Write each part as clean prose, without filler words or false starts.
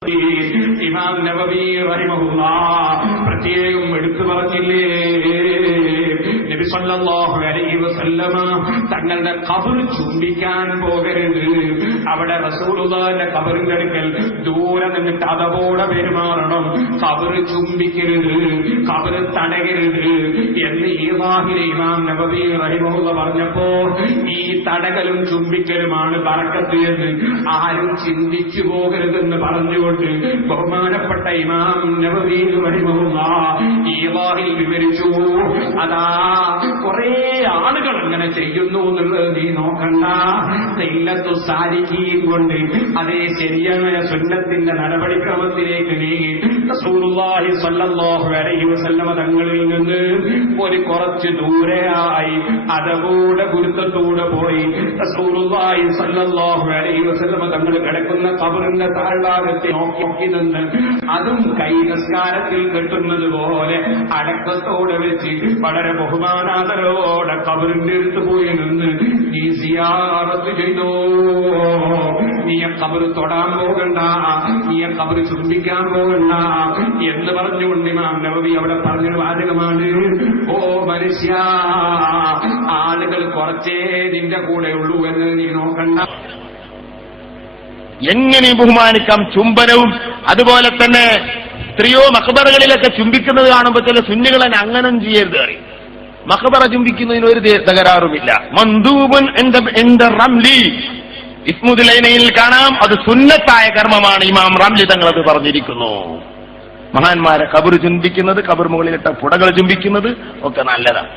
ഇമാം നബവി റഹിമഹുല്ലാഹ് പ്രത്യേകം എടുത്തു പറഞ്ഞില്ലേ, നബി സല്ലല്ലാഹു അലൈഹി വസല്ലമ തങ്ങളുടെ ഖബർ ചുംബിക്കാൻ പോകരുത്. അവിടെ റസൂലുള്ളാഹിന്റെ ഖബറിന്റെ അടുക്കൽ ദൂരെ നിന്നിട്ട് അതവോടെ പെരുമാറണം. ഖബർ ചുംബിക്കരുത്, ഖബർ തടയരുത് എന്ന് ഈവാഹിലെ ഇമാം നബവി റഹിമഹുല്ലാഹ് പറഞ്ഞപ്പോ ഈ തടകലും ചുംബിക്കലുമാണ് ബറക്കത്ത് എന്ന് ആരും ചിന്തിച്ചു പോകരുതെന്ന് പറഞ്ഞുകൊണ്ട് ബഹുമാനപ്പെട്ട ഇമാം നബവി റഹിമഹുല്ലാഹ് ഈവാഹിൽ വിവരിച്ചു. അതാ കുറെ ആളുകൾ അങ്ങനെ ചെയ്യുന്നു എന്നുള്ളത് നീ നോക്കണ്ട. ഇല്ലത്തു സാലിഹീൻ കൊണ്ട് അതേ ശരിയായ സുന്നത്തിന്റെ നടപടിക്രമത്തിലേക്ക് നീങ്ങി റസൂലുള്ളാഹി സ്വല്ലല്ലാഹു അലൈഹി വസല്ലമ തങ്ങളിൽ നിന്ന് ഒരു കുറച്ച് ദൂരെയായി അതവൂടെ ഗുരുത്വത്തോടെ പോയി റസൂലുള്ളാഹി സ്വല്ലല്ലാഹു അലൈഹി വസല്ലമ തങ്ങൾ കിടക്കുന്ന ഖബറിന്റെ താഴ്ഭാഗത്തെ നോക്കി നിന്ന് അതും കൈ നിസ്കാരത്തിൽ കെട്ടുന്നത് പോലെ അടക്കത്തോടെ വെച്ച് വളരെ ബഹുമാനാദരോടെ ഖബറിന്റെ അടുത്ത് പോയി നിന്ന് നീ സിയാറത്ത് ചെയ്തോ, നീ ഖബർ തൊടാൻ പോകണ്ട, നീ ഖബർ ചുംബിക്കാൻ പോകണ്ട എന്ന് പറഞ്ഞുകൊണ്ട് ഇമാം നബവി അവിടെ പറഞ്ഞൊരു വാചകമാണ്, ഓ മനുഷ്യ, ആളുകൾ കുറച്ചേ നിന്റെ കൂടെ ഉള്ളൂ എന്ന് നീ നോക്കണ്ട. എങ്ങനെ ബഹുമാനിക്കാം ചുംബനവും. അതുപോലെ തന്നെ എത്രയോ മഖബറുകളിലൊക്കെ ചുംബിക്കുന്നത് കാണുമ്പോൾ ചില സുന്നികളെ അങ്ങനും ചെയ്യരുത് അറിയും. മഖബറ ചുംബിക്കുന്നതിന് ഒരു തകരാറുമില്ല. മന്ദൂബൻ റംലി ഇസ്മുദ്ദീനയിൽ കാണാം, അത് സുന്നത്തായ കർമ്മമാണ്. ഇമാം റംലി തങ്ങൾ അത് പറഞ്ഞിരിക്കുന്നു. മഹാന്മാരെ ഖബർ ചുംബിക്കുന്നത്, ഖബർ മുകളിലിട്ട പുടകൾ ചുംബിക്കുന്നത് ഒക്കെ നല്ലതാണ്.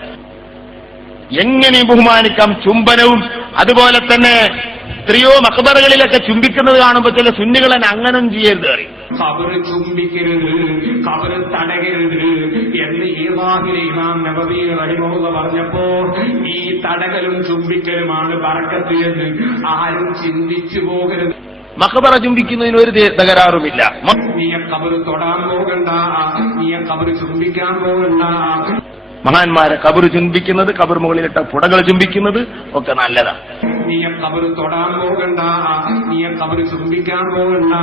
എങ്ങനെ ബഹുമാനിക്കാം ചുംബനവും. അതുപോലെ തന്നെ എത്രയോ മഖബറുകളിലൊക്കെ ചുംബിക്കുന്നത് കാണുമ്പോൾ ചില സുന്നികളെ അങ്ങനും ചെയ്യരുത് അറിയും. ഖബർ ചുംബിക്കരുത്, ഖബർ തടകരുത് എന്ന് ഈവാഹിലെ ഇമാം നബവി റഹിമഹുല്ലാഹ് പറഞ്ഞപ്പോ ഈ തടകലും ചുംബിക്കലുമാണ് ബറക്കത്ത് എന്ന് ആരും ചിന്തിച്ചു പോകരുത്. മഖബറ ചുംബിക്കുന്നതിന് ഒരു തകരാറുമില്ല. നീ ഖബർ തൊടാൻ പോകണ്ട, നീ ഖബർ ചുംബിക്കാൻ പോകണ്ട. മഹാന്മാരെ ഖബർ ചുംബിക്കുന്നത്, ഖബർ മുകളിലിട്ട പുടകൾ ചുംബിക്കുന്നത് ഒക്കെ നല്ലതാണ്. നീ ഖബർ തൊടാൻ പോകണ്ട, നീ ഖബർ ചുംബിക്കാൻ പോകണ്ട.